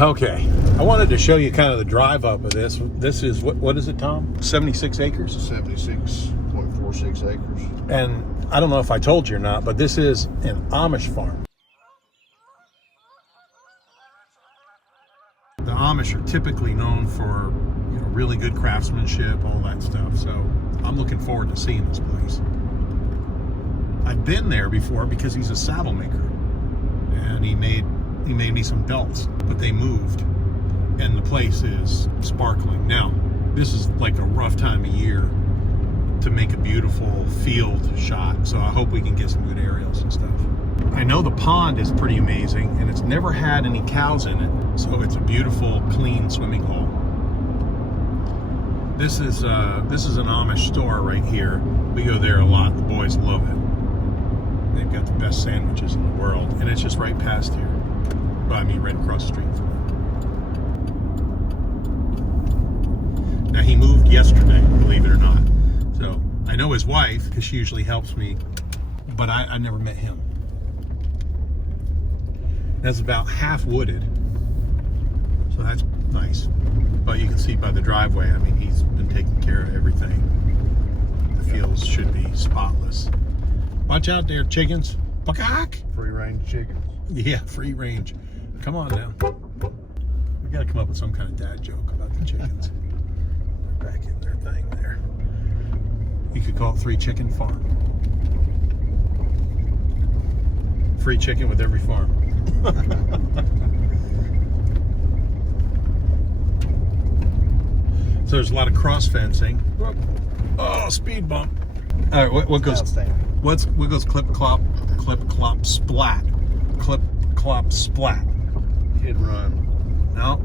Okay, I wanted to show you kind of the drive up of this. This is, what is it, Tom? 76 acres? 76.46 acres. And I don't know if I told you or not, but this is an Amish farm. The Amish are typically known for, you know, really good craftsmanship, all that stuff. So I'm looking forward to seeing this place. I've been there before because he's a saddle maker, and he made me some belts, but they moved, and the place is sparkling. Now, this is like a rough time of year to make a beautiful field shot, so I hope we can get some good aerials and stuff. I know the pond is pretty amazing, and it's never had any cows in it, so it's a beautiful, clean swimming hole. This is an Amish store right here. We go there a lot. The boys love it. They've got the best sandwiches in the world, and it's just right past here. Well, I mean, right across the street from it. Now, he moved yesterday, believe it or not. So I know his wife, because she usually helps me, but I never met him. That's about half wooded, so that's nice. But you can see by the driveway, I mean, he's been taking care of everything. The fields should be spotless. Watch out there, chickens. Buckawk! Free range chickens. Yeah, free range. Come on now. We gotta come up with some kind of dad joke about the chickens. They're back in their thing there. You could call it 3 Chicken Farm. Free chicken with every farm. So there's a lot of cross fencing. Oh, speed bump. All right, what goes clip clop splat? Clip clop splat. Hit and run. No.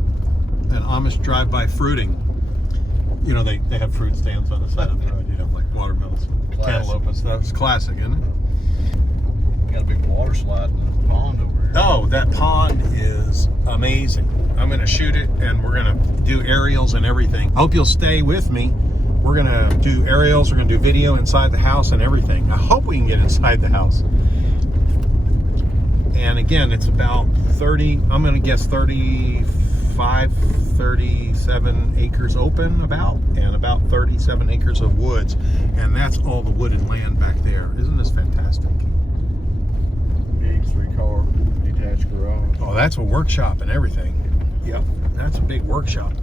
An Amish drive-by fruiting. You know, they have fruit stands on the side of the road, you know, like watermelons, cantaloupe and stuff. It's classic, isn't it? Got a big water slide in the pond over here. Oh, that pond is amazing. I'm going to shoot it, and we're going to do aerials and everything. I hope you'll stay with me. We're going to do aerials, we're going to do video inside the house and everything. I hope we can get inside the house. And again, it's about 30, I'm going to guess 35, 37 acres open and about 37 acres of woods. And that's all the wooded land back there. Isn't this fantastic? Big 3-car detached garage. Oh, that's a workshop and everything. Yep, that's a big workshop.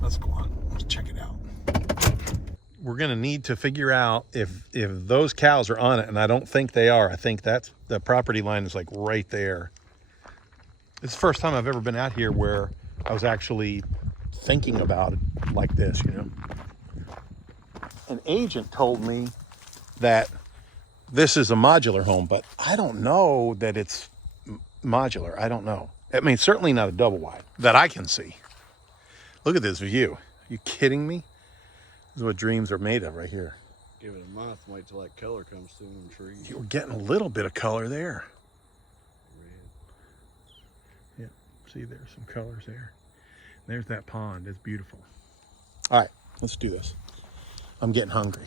Let's go on, let's check it out. We're gonna need to figure out if those cows are on it, and I don't think they are. I think that's the property line is like right there. It's the first time I've ever been out here where I was actually thinking about it like this, you know. An agent told me that this is a modular home, but I don't know that it's modular. I don't know. I mean, certainly not a double wide that I can see. Look at this view. Are you kidding me? This is what dreams are made of right here. Give it a month, wait till that color comes through in the trees. You're getting a little bit of color there. Red. Yeah, see there's some colors there. There's that pond, it's beautiful. All right, let's do this. I'm getting hungry.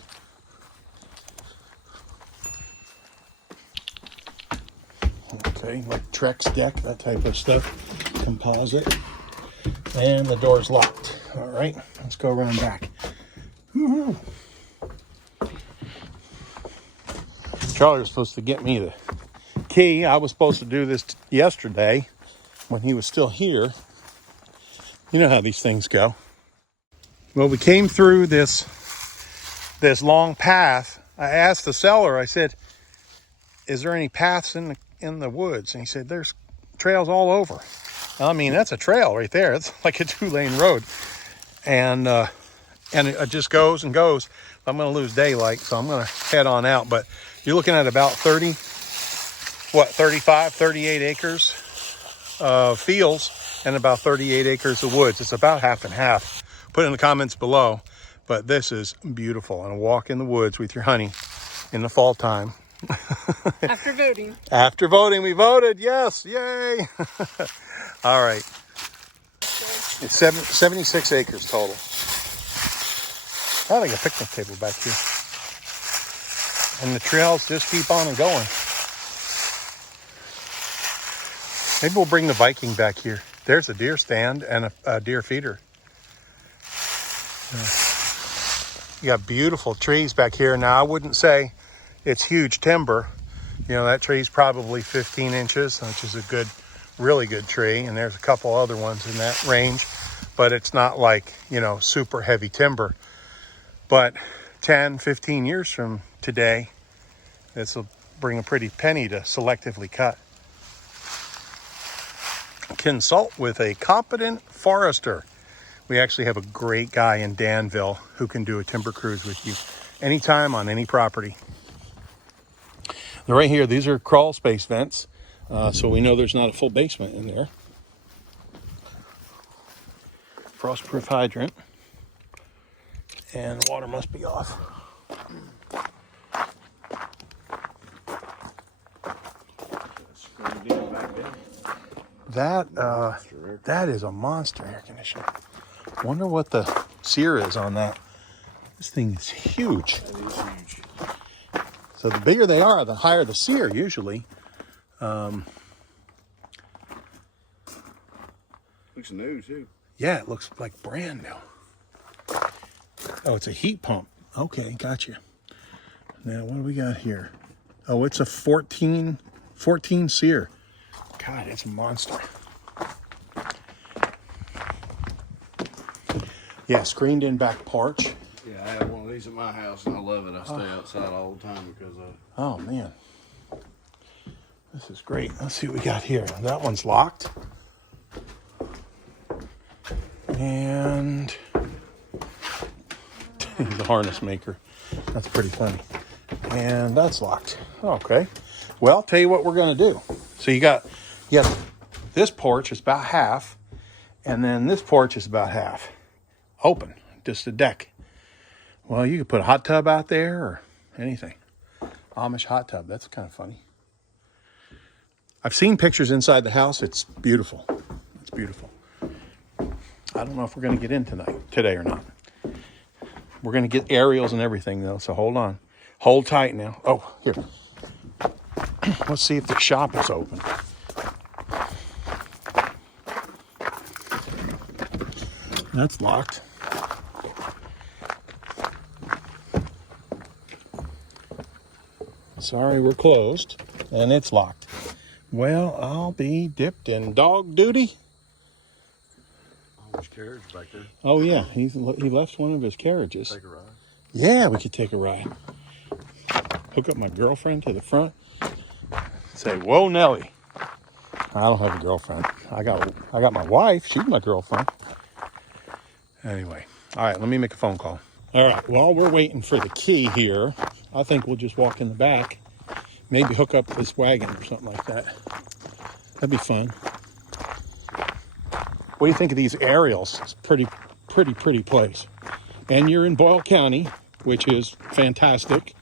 Okay, like Trex deck, that type of stuff. Composite. And the door's locked. All right, let's go around back. Woo-hoo. Charlie was supposed to get me the key. I was supposed to do this yesterday when he was still here. You know how these things go. Well, we came through this long path. I asked the seller, I said, is there any paths in the woods? And he said, there's trails all over. I mean, that's a trail right there. It's like a 2-lane road. And it just goes and goes. I'm going to lose daylight, so I'm going to head on out. But you're looking at about 35, 38 acres of fields and about 38 acres of woods. It's about half and half. Put it in the comments below. But this is beautiful. And a walk in the woods with your honey in the fall time. After voting. After voting, we voted. Yes. Yay. All right. It's 76 acres total. I like a picnic table back here. And the trails just keep on and going. Maybe we'll bring the Viking back here. There's a deer stand and a deer feeder. You got beautiful trees back here. Now, I wouldn't say it's huge timber. You know, that tree's probably 15 inches, which is a good, really good tree. And there's a couple other ones in that range, but it's not like, you know, super heavy timber. But 10, 15 years from today, this will bring a pretty penny to selectively cut. Consult with a competent forester. We actually have a great guy in Danville who can do a timber cruise with you anytime on any property. Now right here, these are crawl space vents, so we know there's not a full basement in there. Frost-proof hydrant, and the water must be off. That is a monster air conditioner. Wonder what the SEER is on that. This thing is huge. That is huge. So the bigger they are, the higher the SEER usually. Looks new too. Yeah, it looks like brand new. Oh, it's a heat pump. Okay, gotcha. Now what do we got here? Oh, it's a 14 SEER. God, it's a monster. Yeah, screened in back porch. Yeah, I have one of these at my house and I love it. I stay outside all the time because of it. Oh man, this is great. Let's see what we got here. That one's locked. And the harness maker. That's pretty funny. And that's locked. Okay. Well, I'll tell you what we're going to do. So you got this porch is about half, and then this porch is about half open, just a deck. Well, you could put a hot tub out there or anything. Amish hot tub. That's kind of funny. I've seen pictures inside the house. It's beautiful. It's beautiful. I don't know if we're going to get in today or not. We're going to get aerials and everything, though, so hold on. Hold tight now. Oh, here. Let's see if the shop is open. That's locked. Sorry, we're closed, and it's locked. Well, I'll be dipped in dog duty. There's carriage back there. Oh, yeah, he left one of his carriages. Take a ride. Yeah, we could take a ride. Hook up my girlfriend to the front. Say, whoa, Nelly. I don't have a girlfriend. I got my wife. She's my girlfriend. Anyway, all right, let me make a phone call. All right, while we're waiting for the key here, I think we'll just walk in the back. Maybe hook up this wagon or something like that. That'd be fun. What do you think of these aerials? It's a pretty place. And you're in Boyle County, which is fantastic.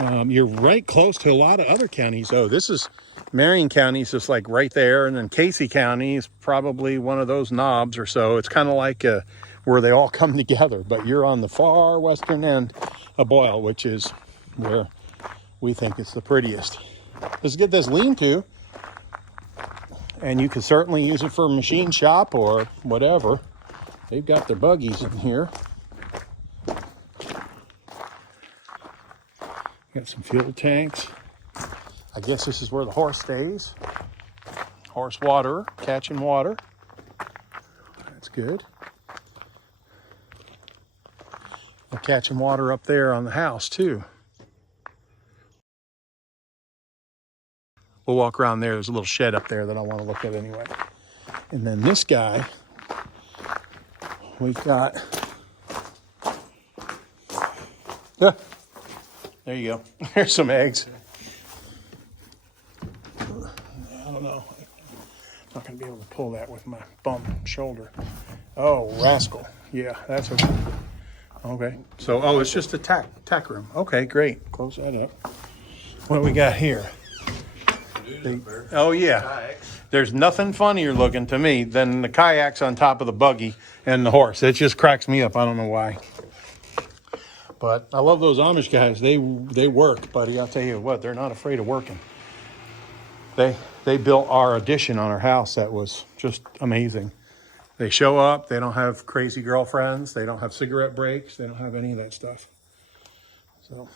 You're right close to a lot of other counties. Oh, this is Marion County is just like right there. And then Casey County is probably one of those knobs or so. It's kind of like where they all come together. But you're on the far western end of Boyle, which is where we think it's the prettiest. Let's get this lean-to. And you could certainly use it for a machine shop or whatever. They've got their buggies in here. Got some fuel tanks. I guess this is where the horse stays. Horse water, catching water. That's good. They're catching water up there on the house too. We'll walk around there. There's a little shed up there that I want to look at anyway. And then this guy, we've got, yeah, there you go. There's some eggs. I don't know. I'm not going to be able to pull that with my bum shoulder. Oh, rascal. Yeah, that's okay. So, oh, it's just a tack room. Okay, great. Close that up. What do we got here? Oh, yeah. Kayaks. There's nothing funnier looking to me than the kayaks on top of the buggy and the horse. It just cracks me up. I don't know why. But I love those Amish guys. They work, buddy. I'll tell you what, they're not afraid of working. They built our addition on our house that was just amazing. They show up, they don't have crazy girlfriends, they don't have cigarette breaks, they don't have any of that stuff. So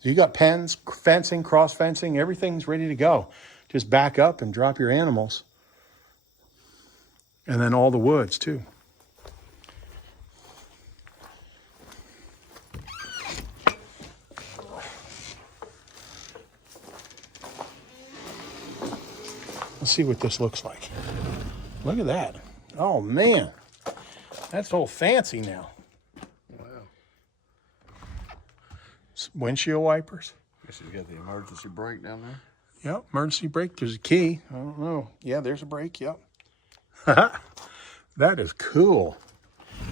you got pens, fencing, cross fencing, everything's ready to go. Just back up and drop your animals. And then all the woods too. Let's see what this looks like. Look at that. Oh man, that's all fancy now. Wow. Windshield wipers. Guess he's got the emergency brake down there. Yep, emergency brake. There's a key. I don't know. Yeah, there's a brake. Yep. That is cool.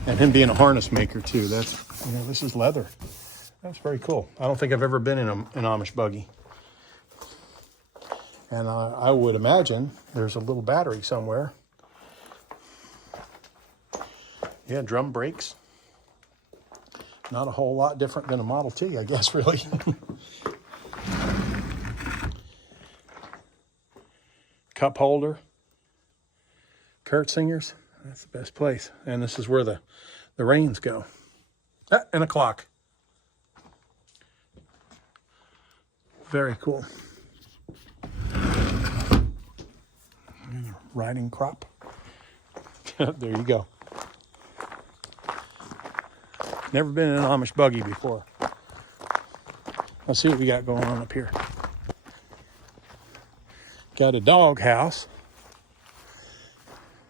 And him being a harness maker too. That's, you know, this is leather. That's very cool. I don't think I've ever been in an Amish buggy. And I would imagine there's a little battery somewhere. Yeah, drum brakes. Not a whole lot different than a Model T, I guess, really. Cup holder. Kurt Singers. That's the best place. And this is where the reins go. Ah, and a clock. Very cool. Riding crop. There you go. Never been in an Amish buggy before. Let's see what we got going on up here. Got a dog house.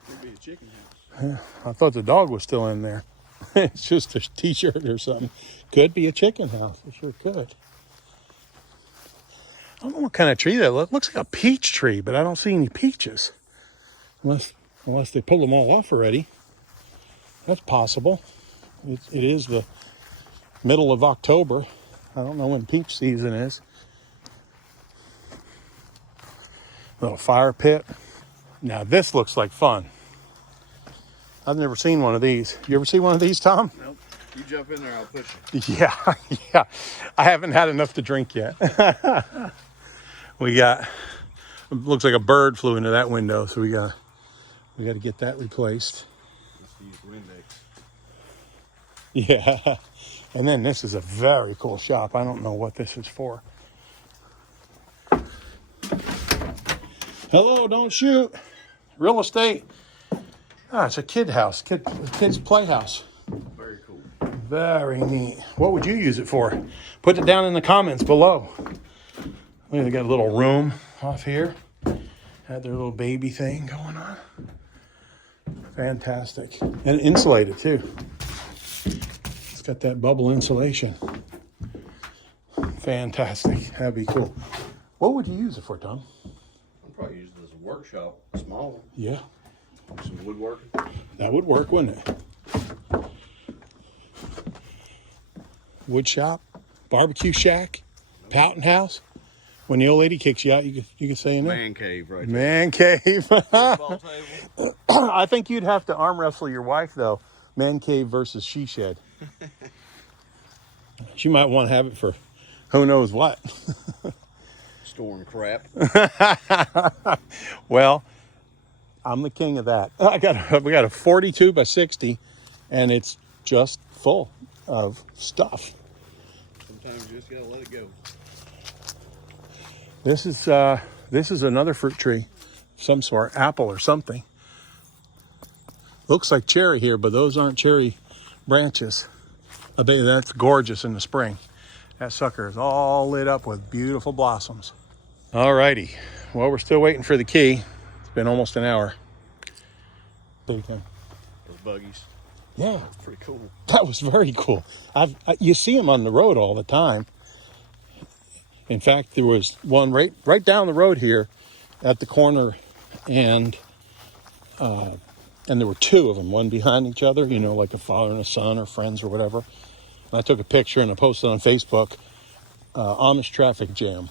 Could be a chicken house. I thought the dog was still in there. It's just a t-shirt or something. Could be a chicken house. It sure could. I don't know what kind of tree that looks like a peach tree, but I don't see any peaches. Unless they pulled them all off already. That's possible. It is the middle of October. I don't know when peach season is. Little fire pit. Now this looks like fun. I've never seen one of these. You ever see one of these, Tom? Nope. You jump in there, I'll push you. Yeah. I haven't had enough to drink yet. We got, it looks like a bird flew into that window, so we got to get that replaced. Let's use Windex. Yeah. And then this is a very cool shop. I don't know what this is for. Hello, don't shoot. Real estate. Ah, it's a kid house, kid's playhouse. Very cool. Very neat. What would you use it for? Put it down in the comments below. Look, they got a little room off here. Had their little baby thing going on. Fantastic. And insulated too. It's got that bubble insulation. Fantastic. That'd be cool. What would you use it for, Tom? I'd probably use it as a workshop, a small one. Yeah. Some woodworking. That would work, wouldn't it? Wood shop, barbecue shack, pouting house. When the old lady kicks you out, you can stay in there. Man cave right there. Man cave. Football table. I think you'd have to arm wrestle your wife, though. Man cave versus she shed. She might want to have it for who knows what. Storing crap. Well, I'm the king of that. We got a 42 by 60, and it's just full of stuff. Sometimes you just gotta let it go. This is another fruit tree, some sort, apple or something. Looks like cherry here, but those aren't cherry branches. I bet you that's gorgeous in the spring. That sucker is all lit up with beautiful blossoms. Alrighty, well, we're still waiting for the key. It's been almost an hour. What do you think? Those buggies. Yeah, Pretty cool. that was very cool. You see them on the road all the time. In fact, there was one right down the road here at the corner, and there were two of them, one behind each other, you know, like a father and a son or friends or whatever. And I took a picture and I posted on Facebook, Amish traffic jam.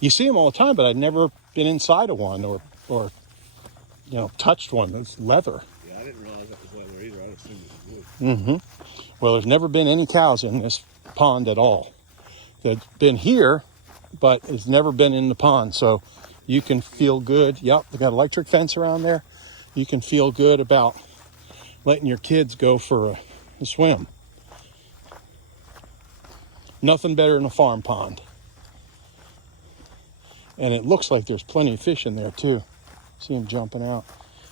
You see them all the time, but I'd never been inside of one or you know, touched one. It's leather. Yeah, I didn't realize that was leather either. I assumed it was wood. Well, there's never been any cows in this pond at all. They've been here but it's never been in the pond. So you can feel good. Yep, they got electric fence around there. You can feel good about letting your kids go for a swim. Nothing better than a farm pond. And it looks like there's plenty of fish in there too. See them jumping out.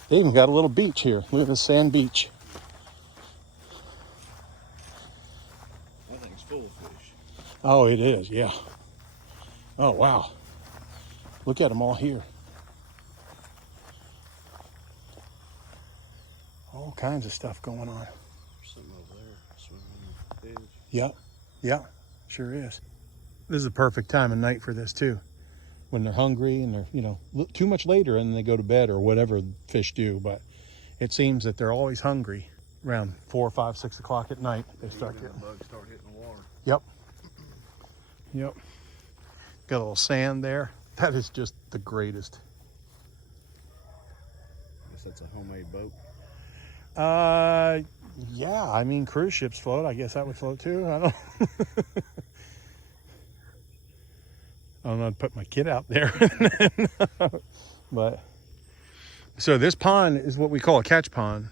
They even got a little beach here. Look at the sand beach. That thing's full of fish. Oh, it is, yeah. Oh, wow. Look at them all here. All kinds of stuff going on. There's something over there swimming in the edge. Yep, yeah, sure is. This is the perfect time of night for this too. When they're hungry and they're, too much later and they go to bed or whatever fish do. But it seems that they're always hungry around 4, 5, 6 o'clock at night. They start getting. The bugs start hitting the water. Yep. Yep. Got a little sand there. That is just the greatest. I guess that's a homemade boat. Yeah. I mean, cruise ships float. I guess that would float too. I don't. I don't know how to put my kid out there. But so this pond is what we call a catch pond.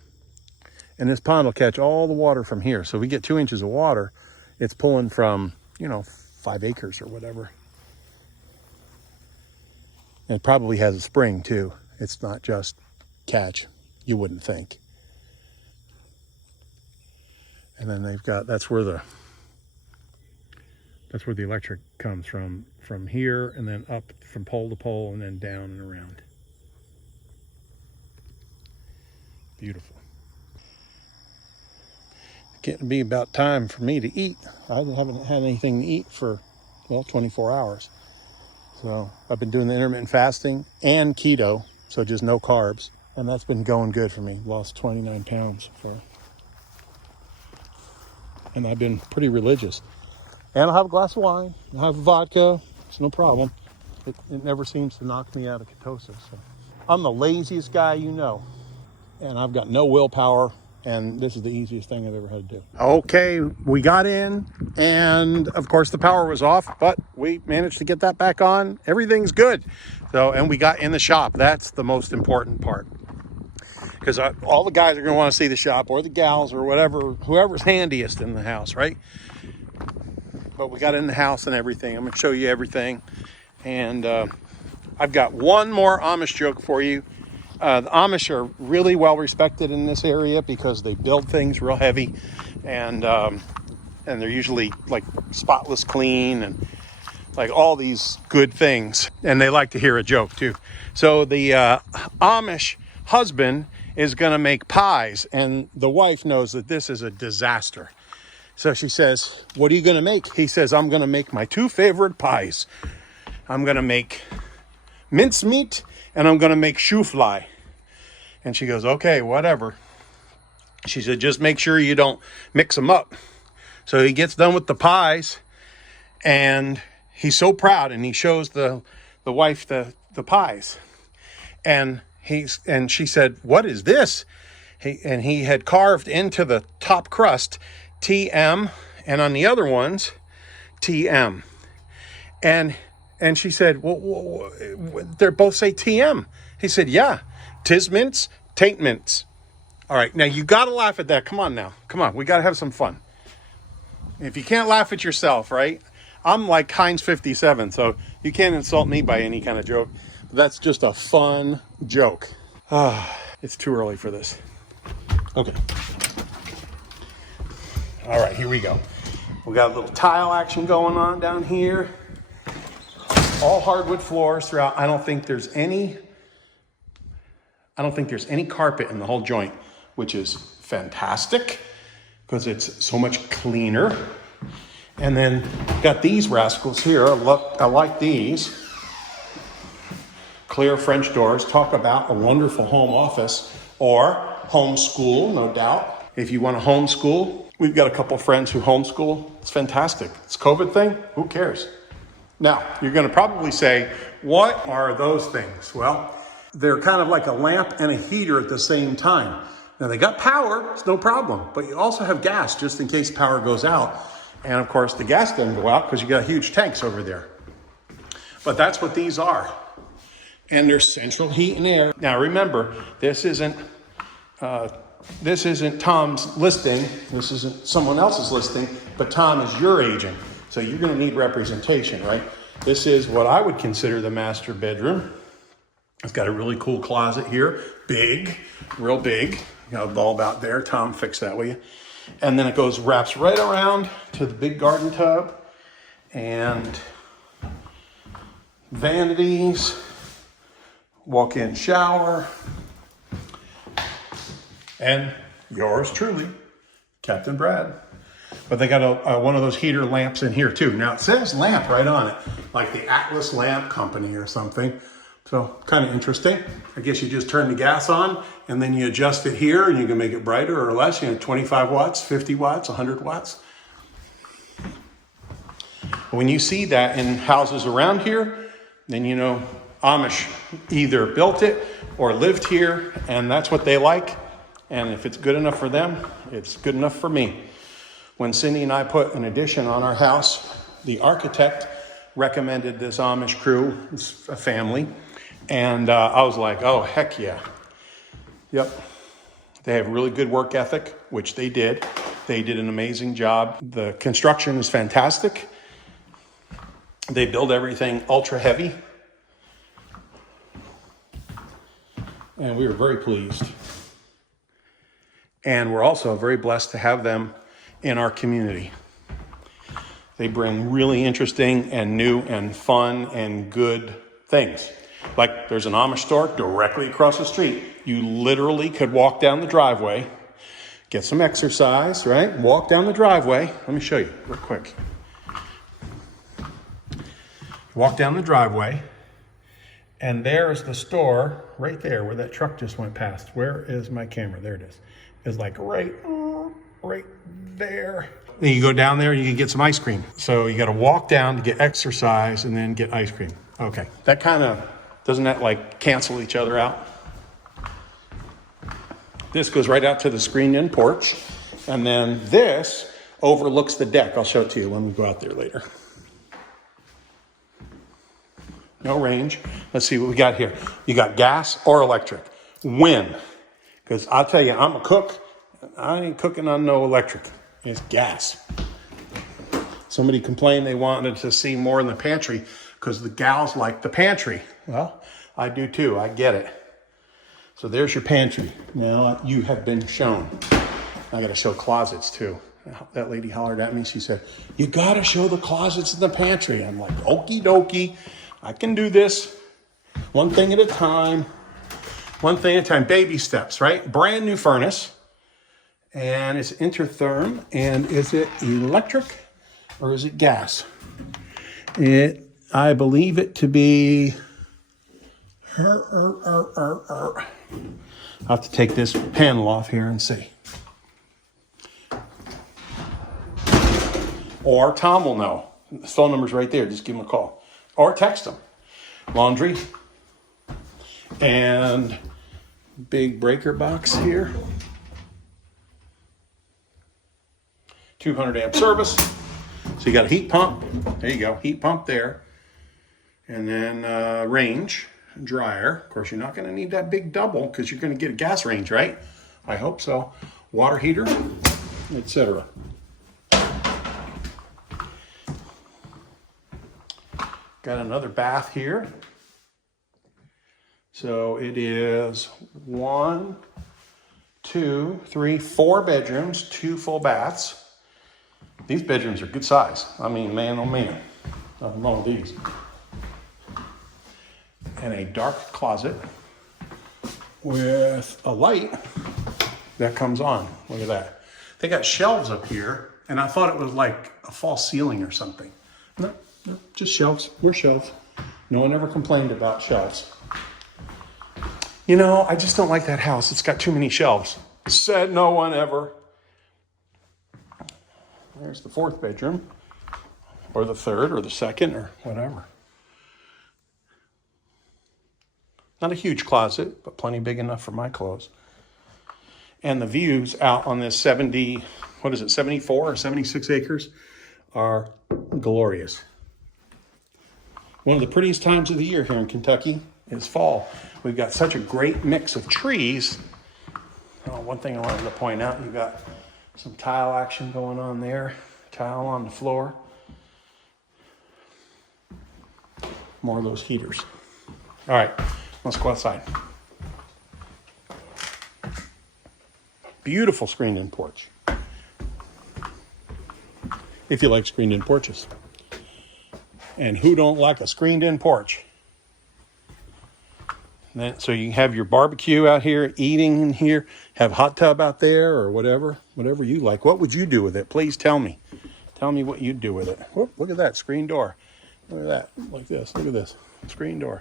And this pond will catch all the water from here. So we get 2 inches of water. It's pulling from, 5 acres or whatever. And it probably has a spring too. It's not just catch. You wouldn't think. And then they've got, that's where the electric comes from here and then up from pole to pole and then down and around. Beautiful. It's getting to be about time for me to eat. I haven't had anything to eat for, 24 hours. So I've been doing the intermittent fasting and keto, so just no carbs. And that's been going good for me. Lost 29 pounds and I've been pretty religious. And I'll have a glass of wine. I'll have vodka. It's no problem. It never seems to knock me out of ketosis. So. I'm the laziest guy you know. And I've got no willpower. And this is the easiest thing I've ever had to do. Okay, we got in. And of course the power was off. But we managed to get that back on. Everything's good. And we got in the shop. That's the most important part. Because all the guys are going to want to see the shop. Or the gals or whatever. Whoever's handiest in the house, right? But we got in the house and everything. I'm going to show you everything. And I've got one more Amish joke for you. The Amish are really well respected in this area because they build things real heavy. And they're usually like spotless clean and like all these good things. And they like to hear a joke too. So the Amish husband is going to make pies. And the wife knows that this is a disaster. So she says, what are you going to make? He says, I'm going to make my 2 favorite pies. I'm going to make mincemeat and I'm going to make shoe fly. And she goes, okay, whatever. She said, just make sure you don't mix them up. So he gets done with the pies and he's so proud and he shows the wife the pies. And she said, what is this? He had carved into the top crust TM, and on the other ones, TM. And she said, well, they both say TM. He said, yeah, tis mints, taint mints. All right, now you got to laugh at that. Come on now. Come on, we got to have some fun. If you can't laugh at yourself, right? I'm like Heinz 57, so you can't insult me by any kind of joke. That's just a fun joke. It's too early for this. Okay. All right, here we go. We got a little tile action going on down here. All hardwood floors throughout. I don't think there's any carpet in the whole joint, which is fantastic because it's so much cleaner. And then got these rascals here. I like these. Clear French doors. Talk about a wonderful home office or homeschool, no doubt. If you want to homeschool, we've got a couple friends who homeschool. It's fantastic. It's a COVID thing. Who cares? Now, you're going to probably say, what are those things? Well, they're kind of like a lamp and a heater at the same time. Now, they got power. It's no problem. But you also have gas just in case power goes out. And, of course, the gas doesn't go out because you got huge tanks over there. But that's what these are. And there's central heat and air. Now remember, this isn't Tom's listing. This isn't someone else's listing, but Tom is your agent. So you're going to need representation, right? This is what I would consider the master bedroom. It's got a really cool closet here. Big, real big. You got a bulb out there. Tom fixed that, will you? And then it wraps right around to the big garden tub and vanities, walk-in shower, and yours truly, Captain Brad. But they got one of those heater lamps in here too. Now it says lamp right on it, like the Atlas Lamp Company or something. So kind of interesting. I guess you just turn the gas on and then you adjust it here and you can make it brighter or less, 25 watts, 50 watts, 100 watts. When you see that in houses around here, then you know Amish either built it or lived here, and that's what they like. And if it's good enough for them, it's good enough for me. When Cindy and I put an addition on our house, the architect recommended this Amish crew. It's a family. And I was like, oh, heck yeah. Yep. They have really good work ethic, which they did. They did an amazing job. The construction is fantastic. They build everything ultra heavy. And we were very pleased. And we're also very blessed to have them in our community. They bring really interesting and new and fun and good things. Like there's an Amish store directly across the street. You literally could walk down the driveway, get some exercise, right? Walk down the driveway. Let me show you real quick. Walk down the driveway, and there's the store right there where that truck just went past. Where is my camera? There it is. It's like right there. Then you go down there and you can get some ice cream. So you got to walk down to get exercise and then get ice cream. Okay, that kind of, doesn't that like cancel each other out? This goes right out to the screened-in porch. And then this overlooks the deck. I'll show it to you when we go out there later. No range. Let's see what we got here. You got gas or electric. When? Because I'll tell you, I'm a cook. I ain't cooking on no electric. It's gas. Somebody complained they wanted to see more in the pantry because the gals like the pantry. Well, I do too. I get it. So there's your pantry. Now you have been shown. I got to show closets too. That lady hollered at me. She said, you got to show the closets in the pantry. I'm like, okie dokie. I can do this. One thing at a time. One thing at a time. Baby steps, right? Brand new furnace. And it's intertherm. And is it electric or is it gas? I believe it to be... I'll have to take this panel off here and see. Or Tom will know. The phone number's right there. Just give him a call. Or text him. Laundry. And big breaker box here. 200 amp service. So you got a heat pump. There you go. Heat pump there. And then range. Dryer. Of course, you're not going to need that big double because you're going to get a gas range, right? I hope so. Water heater, etc. Got another bath here. So it is 1, 2, 3, 4 bedrooms, 2 full baths. These bedrooms are good size. I mean, man, oh man. Nothing wrong with these. And a dark closet with a light that comes on. Look at that. They got shelves up here, and I thought it was like a false ceiling or something. No, just shelves. We're shelves. No one ever complained about shelves. You know, I just don't like that house. It's got too many shelves. Said no one ever. There's the 4th bedroom, or the 3rd, or the 2nd, or whatever. Not a huge closet, but plenty big enough for my clothes. And the views out on this 74 or 76 acres are glorious. One of the prettiest times of the year here in Kentucky is fall. We've got such a great mix of trees. Oh, one thing I wanted to point out, you've got some tile action going on there. Tile on the floor. More of those heaters. All right, let's go outside. Beautiful screened-in porch. If you like screened-in porches. And who don't like a screened-in porch? So you can have your barbecue out here, eating in here, have hot tub out there or whatever you like. What would you do with it? Please tell me. Tell me what you'd do with it. Whoop, look at that screen door. Look at that, like this, look at this, screen door.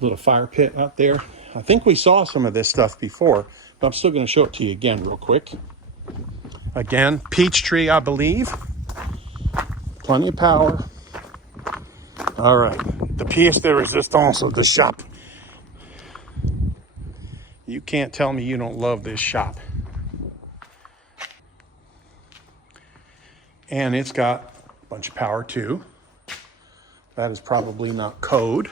Little fire pit out there. I think we saw some of this stuff before, but I'm still gonna show it to you again real quick. Again, peach tree, I believe. Plenty of power. All right, the pièce de résistance of the shop. You can't tell me you don't love this shop. And it's got a bunch of power too. That is probably not code.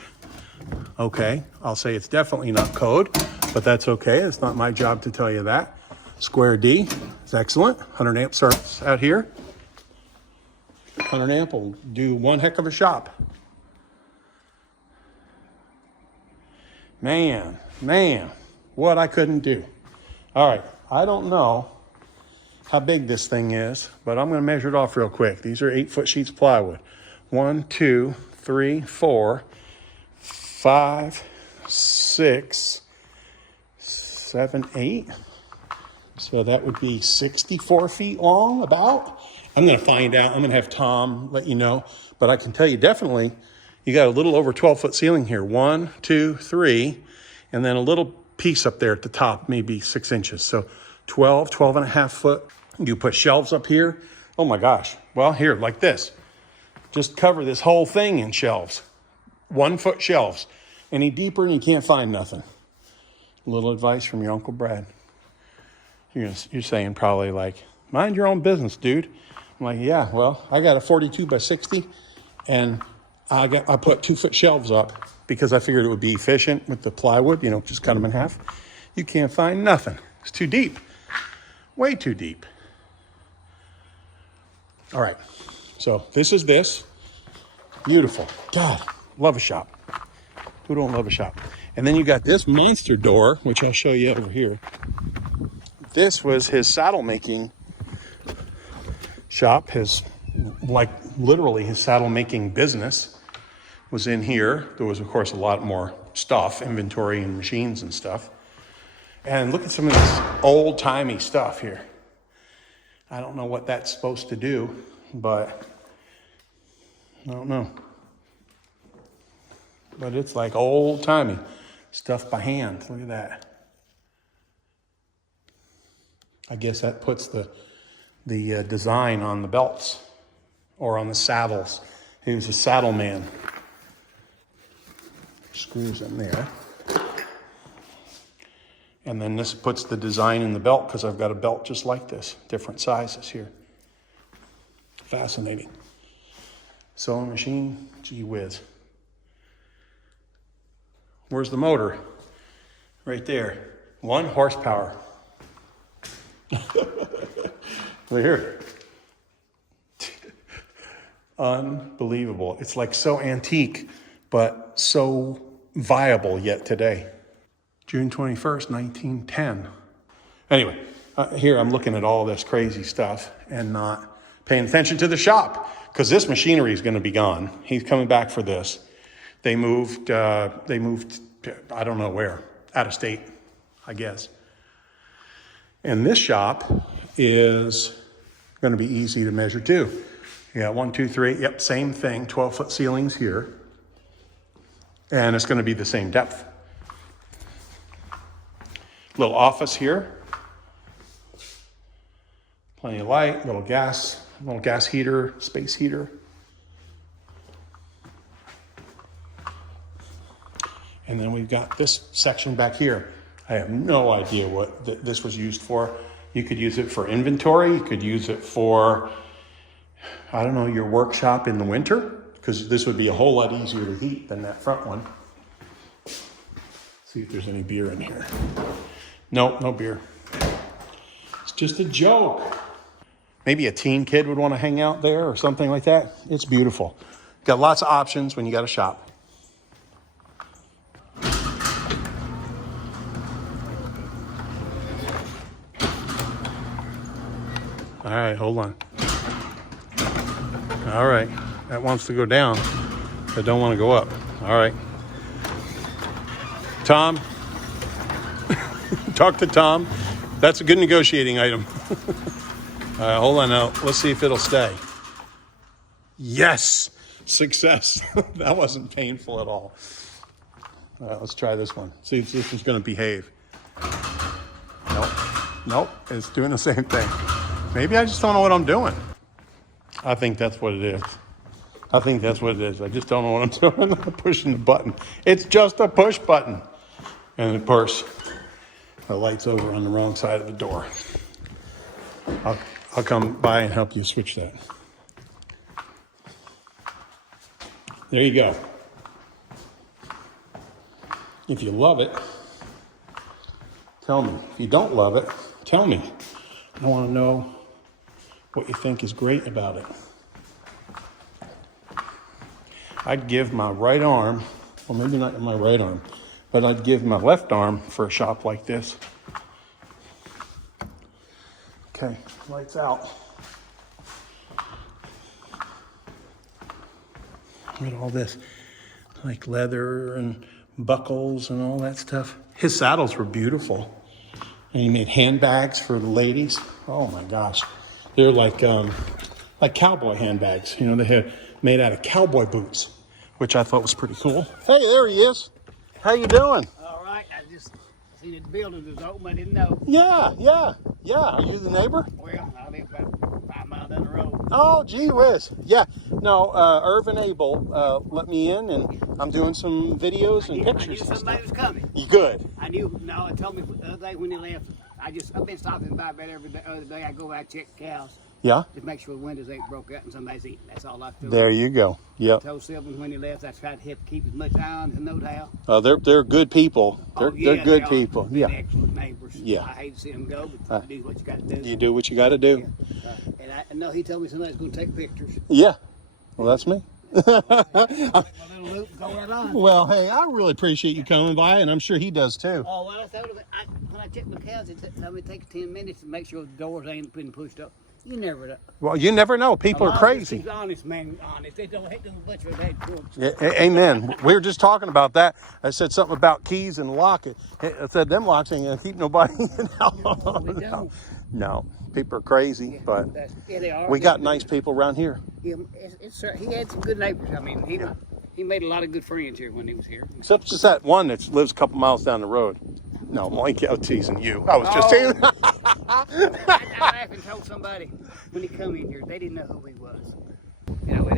Okay, I'll say it's definitely not code, but that's okay. It's not my job to tell you that. Square D is excellent. 100 amp starts out here. 100 amp will do one heck of a shop. Man, what I couldn't do. All right, I don't know how big this thing is, but I'm gonna measure it off real quick. These are 8-foot sheets of plywood. 1, 2, 3, 4, 5, 6, 7, 8. So that would be 64 feet long, about. I'm gonna find out. I'm gonna have Tom let you know, but I can tell you definitely, you got a little over 12-foot ceiling here. 1, 2, 3, and then a little piece up there at the top, maybe 6 inches. So 12 and a half foot. You put shelves up here. Oh my gosh. Well, here, like this. Just cover this whole thing in shelves. 1 foot shelves. Any deeper and you can't find nothing. A little advice from your Uncle Brad. You're saying probably like, mind your own business, dude. I'm like, yeah, well, I got a 42 by 60 and I put 2-foot shelves up because I figured it would be efficient with the plywood, just cut them in half. You can't find nothing. It's too deep. Way too deep. All right. So this is this. Beautiful. God, love a shop. Who don't love a shop? And then you got this monster door, which I'll show you over here. This was his saddle making shop. Literally his saddle making business was in here. There was, of course, a lot more stuff, inventory and machines and stuff. And look at some of this old-timey stuff here. I don't know what that's supposed to do, but I don't know. But it's like old-timey stuff by hand. Look at that. I guess that puts the design on the belts or on the saddles. He was a saddle man. Screws in there. And then this puts the design in the belt because I've got a belt just like this, different sizes here. Fascinating. Sewing machine, gee whiz. Where's the motor? Right there. 1 horsepower. Right here. Unbelievable. It's like so antique, but so viable yet today. June 21st, 1910. Anyway, here I'm looking at all this crazy stuff and not paying attention to the shop because this machinery is going to be gone. He's coming back for this. They moved, I don't know where, out of state, I guess. And this shop is going to be easy to measure too. You got 1, 2, 3, yep, same thing, 12-foot ceilings here. And it's going to be the same depth. Little office here. Plenty of light, little gas heater, space heater. And then we've got this section back here. I have no idea what this was used for. You could use it for inventory. You could use it for, I don't know, your workshop in the winter. because this would be a whole lot easier to heat than that front one. See if there's any beer in here. Nope, no beer. It's just a joke. Maybe a teen kid would want to hang out there or something like that. It's beautiful. Got lots of options when you got to shop. All right, hold on. All right, that wants to go down, but don't want to go up. All right. Tom, talk to Tom. That's a good negotiating item. Hold on now. Let's see if it'll stay. Yes, success. That wasn't painful at all. Let's try this one. See if this is going to behave. Nope, it's doing the same thing. Maybe I just don't know what I'm doing. I think that's what it is. I just don't know what I'm doing. I'm pushing the button. It's just a push button. And of course, the light's over on the wrong side of the door. I'll come by and help you switch that. There you go. If you love it, tell me. If you don't love it, tell me. I want to know what you think is great about it. I'd give my right arm, well, maybe not my right arm, but I'd give my left arm for a shop like this. Okay, lights out. Look at all this, like leather and buckles and all that stuff. His saddles were beautiful. And he made handbags for the ladies. Oh my gosh. They're like cowboy handbags. You know, they had made out of cowboy boots, which I thought was pretty cool. Hey, there he is. How you doing? All right, I just seen the building was open. I didn't know. Yeah. Are you the neighbor? Well, I live about 5 miles down the road. Oh, gee whiz. Yeah. No, Irvin Abel let me in, and I'm doing some videos and pictures. I knew somebody was coming. You good? I knew. No, it told me the other day when he left. I've been stopping by about every day. Other day I go out check cows. Yeah. Just make sure the windows ain't broke out and somebody's eating. That's all I feel. There you go. Yep. I told Sylvan when he left, I tried to help keep as much eye on the note how. They're good people. They're good people. They're Yeah. excellent neighbors. Yeah. I hate to see them go, but you do what you got to do. You do what you got to do. And I know he told me somebody's going to take pictures. Yeah. Well, that's me. My little loop going on. Well, hey, I really appreciate you coming by, and I'm sure he does too. Oh, well, I told him, when I check my cows, it told me it takes 10 minutes to make sure the doors ain't been pushed up. You never know. Well, you never know. People are crazy. He's honest, man, honest. They don't hate them butcher of head crooks. Amen. We were just talking about that. I said something about keys and lock. I said them locks ain't gonna keep nobody out. We don't. No, people are crazy, but Yeah, they are. we got nice people around here. Yeah, he had some good neighbors. I mean, he made a lot of good friends here when he was here. Except just that one that lives a couple miles down the road. No, Mike, I was teasing you. I was just saying. I laughed and told somebody when he come in here, they didn't know who he was. You know,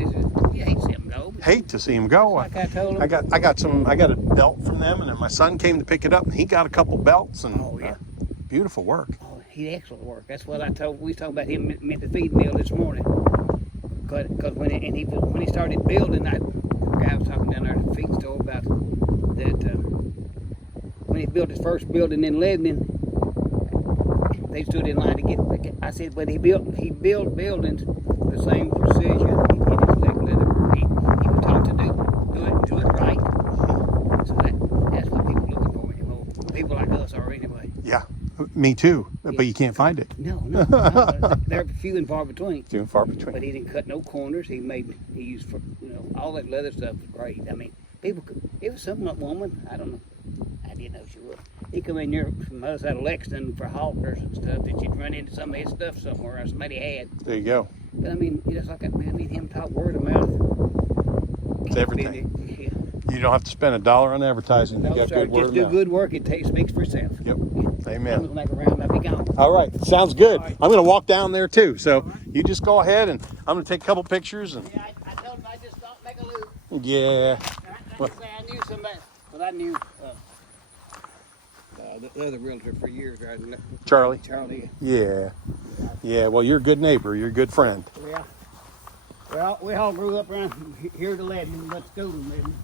you hate to see him go. Hate to see him go. Like I told him. I got a belt from them, and then my son came to pick it up, and he got a couple belts, and beautiful work. Oh, he excellent work. That's what I told. We was talking about him at the feed mill this morning. Because when he started building, the guy was talking down there at the feed store about that. When he built his first building in Lebanon, they stood in line to get. I said, but he built buildings the same precision. He did his leg leather. He was taught to do it right. So that's what people looking for anymore. People like us are anyway. Yeah, me too. But you can't find it. No. They're few and far between. Few and far between. But he didn't cut no corners. He used all that leather stuff was great. I mean, it was some woman. I don't know. I didn't know she was. He come in here from the other side of Lexington for halters and stuff that you'd run into some of his stuff somewhere or somebody had. There you go. But I mean, just like that man, him talk word of mouth. It's everything. You don't have to spend $1 on advertising. You got good word just of do mouth. It work. It speaks for itself. Yep. Amen. I'm gonna make a round. I'll be gone. All right. Sounds good. All right. I'm going to walk down there too. So you just go ahead, and I'm going to take a couple pictures. And Yeah, I told him I just thought make a loop. yeah. I knew somebody, but I knew the other realtor for years. Right? Charlie. Charlie. Yeah. Yeah. Well, you're a good neighbor. You're a good friend. Yeah. We all grew up around here to Lebanon, but school in Lebanon.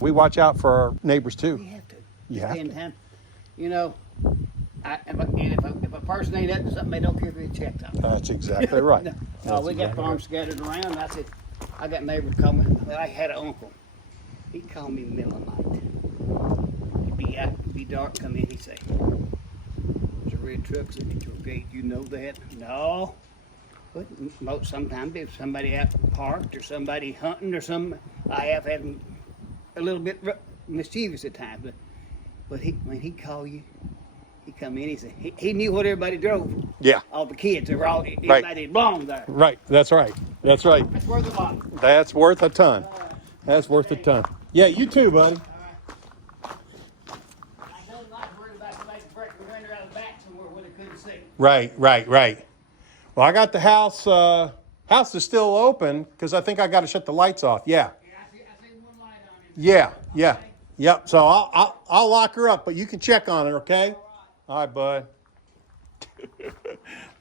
We watch out for our neighbors too. You have to. You have Spend to. time. You know, if a person ain't up to something, they don't care if they check on. That's exactly right. No, we got farms scattered around. I got neighbors call me. I had an uncle. He'd call me middle of the night. It'd be dark. Come in. He'd say, "There's a red truck sitting at your gate. You know that?" No. But sometimes if somebody out parked or somebody hunting or something, I have had them a little bit mischievous at times. But when he called you, he come in. He said he knew what everybody drove. Yeah. All the kids. They were all everybody belonged there. Right. That's right. That's right. That's worth a lot. That's worth a ton. That's worth a ton. Yeah, you too, buddy. I know not worried about somebody breaking the window out of the back somewhere where they couldn't see. Right. Well, I got the house. House is still open because I think I got to shut the lights off. Yeah. Yeah, I see one light on it. Yeah. Yep. So I'll lock her up, but you can check on her, okay? All right, bud.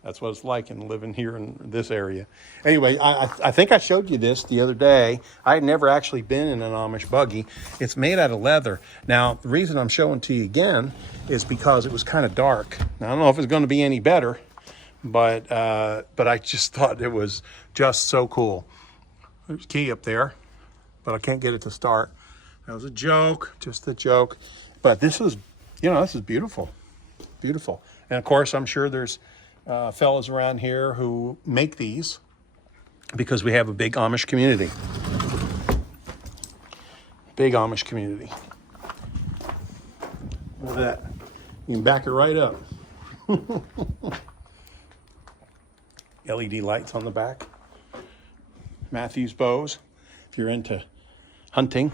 That's what it's like in living here in this area. Anyway, I think I showed you this the other day. I had never actually been in an Amish buggy. It's made out of leather. Now, the reason I'm showing to you again is because it was kind of dark. Now, I don't know if it's going to be any better, but I just thought it was just so cool. There's a key up there, but I can't get it to start. That was a joke, just a joke. But this is beautiful. Beautiful. And of course, I'm sure there's fellows around here who make these because we have a big Amish community. Big Amish community. Look at that. You can back it right up. LED lights on the back. Matthews bows, if you're into hunting.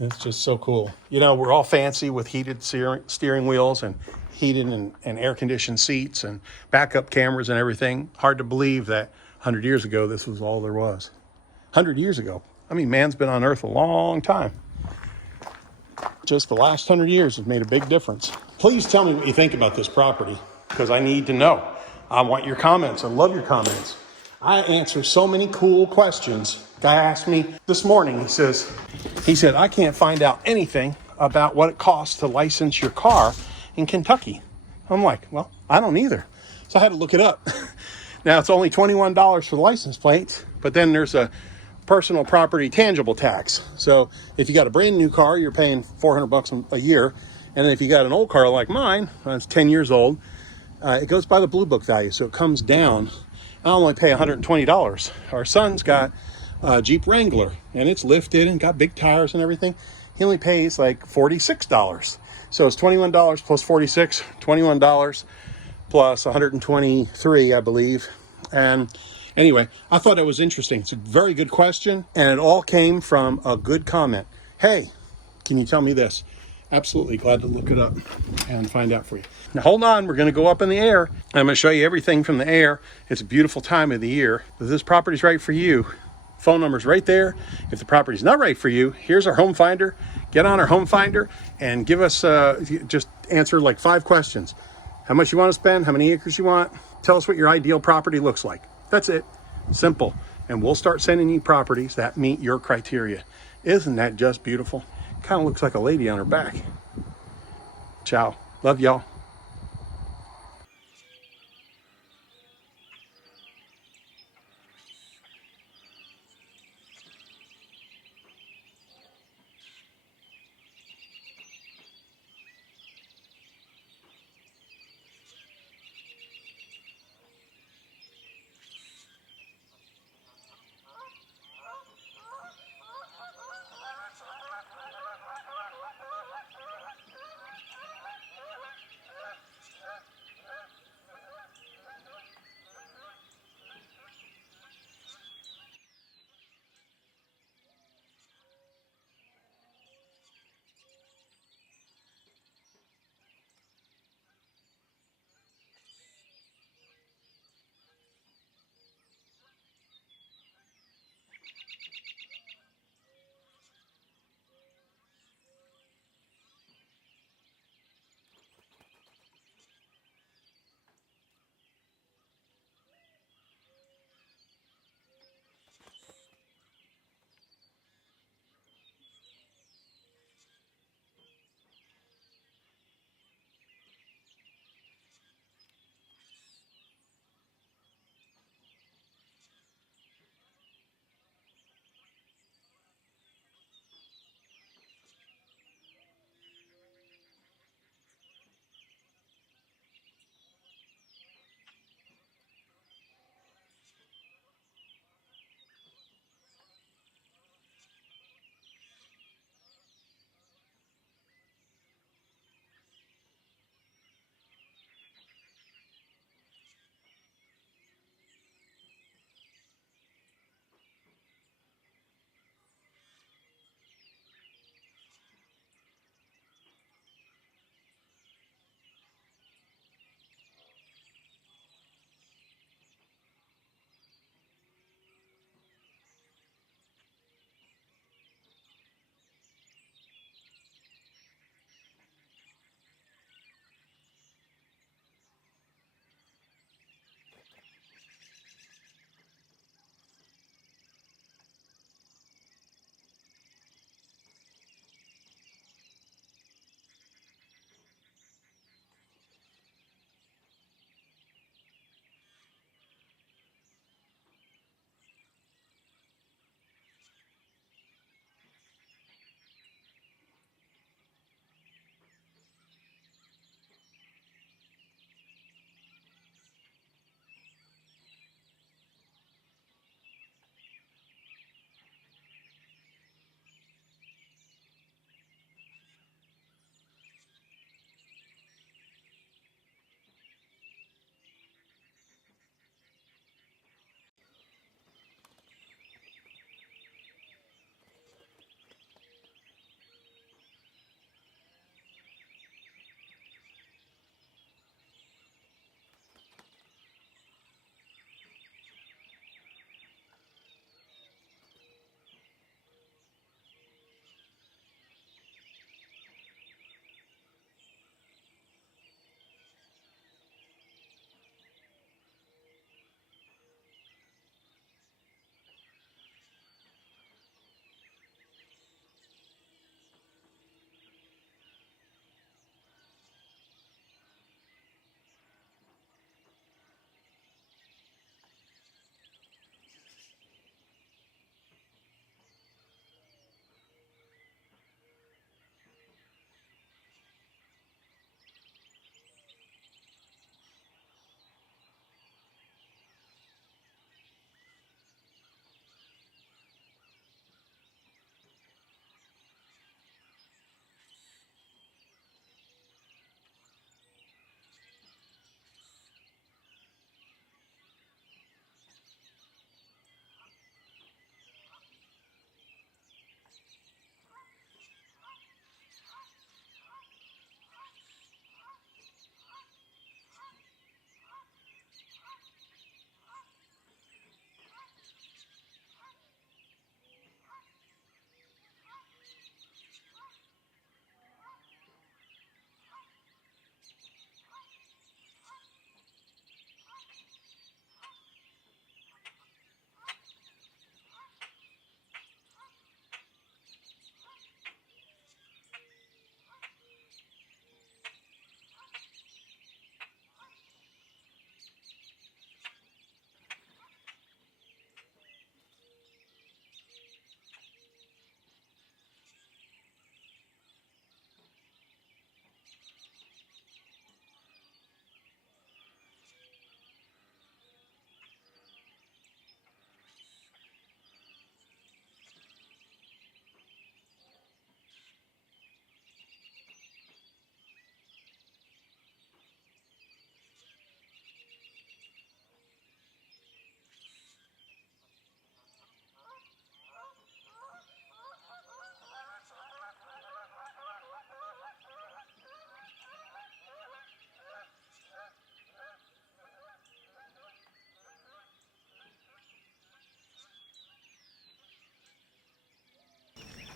It's just so cool. You know, we're all fancy with heated steering wheels and heated and air-conditioned seats and backup cameras and everything. Hard to believe that 100 years ago, this was all there was. 100 years ago. I mean, man's been on Earth a long time. Just the last 100 years has made a big difference. Please tell me what you think about this property, because I need to know. I want your comments. I love your comments. I answer so many cool questions. Guy asked me this morning, he said, I can't find out anything about what it costs to license your car in Kentucky. I'm like, well, I don't either. So I had to look it up. Now it's only $21 for the license plates, but then there's a personal property tangible tax. So if you got a brand new car, you're paying $400 a year. And then if you got an old car like mine, it's 10 years old, it goes by the Blue Book value. So it comes down. I only pay $120. Our son's got a Jeep Wrangler, and it's lifted and got big tires and everything. He only pays like $46. So it's $21 plus 46, $21 plus 123, I believe. And anyway, I thought it was interesting. It's a very good question, and it all came from a good comment. Hey, can you tell me this? Absolutely glad to look it up and find out for you. Now hold on, we're going to go up in the air. I'm going to show you everything from the air. It's a beautiful time of the year. If this property's right for you, phone number's right there. If the property's not right for you, here's our home finder. Get on our home finder and give us, just answer like 5 questions. How much you want to spend, how many acres you want. Tell us what your ideal property looks like. That's it. Simple. And we'll start sending you properties that meet your criteria. Isn't that just beautiful? Kind of looks like a lady on her back. Ciao. Love y'all.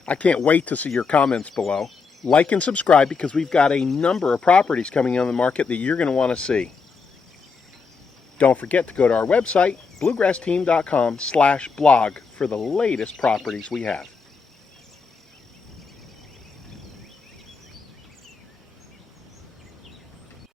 I can't wait to see your comments below. Like and subscribe because we've got a number of properties coming on the market that you're going to want to see. Don't forget to go to our website, bluegrassteam.com/blog for the latest properties we have.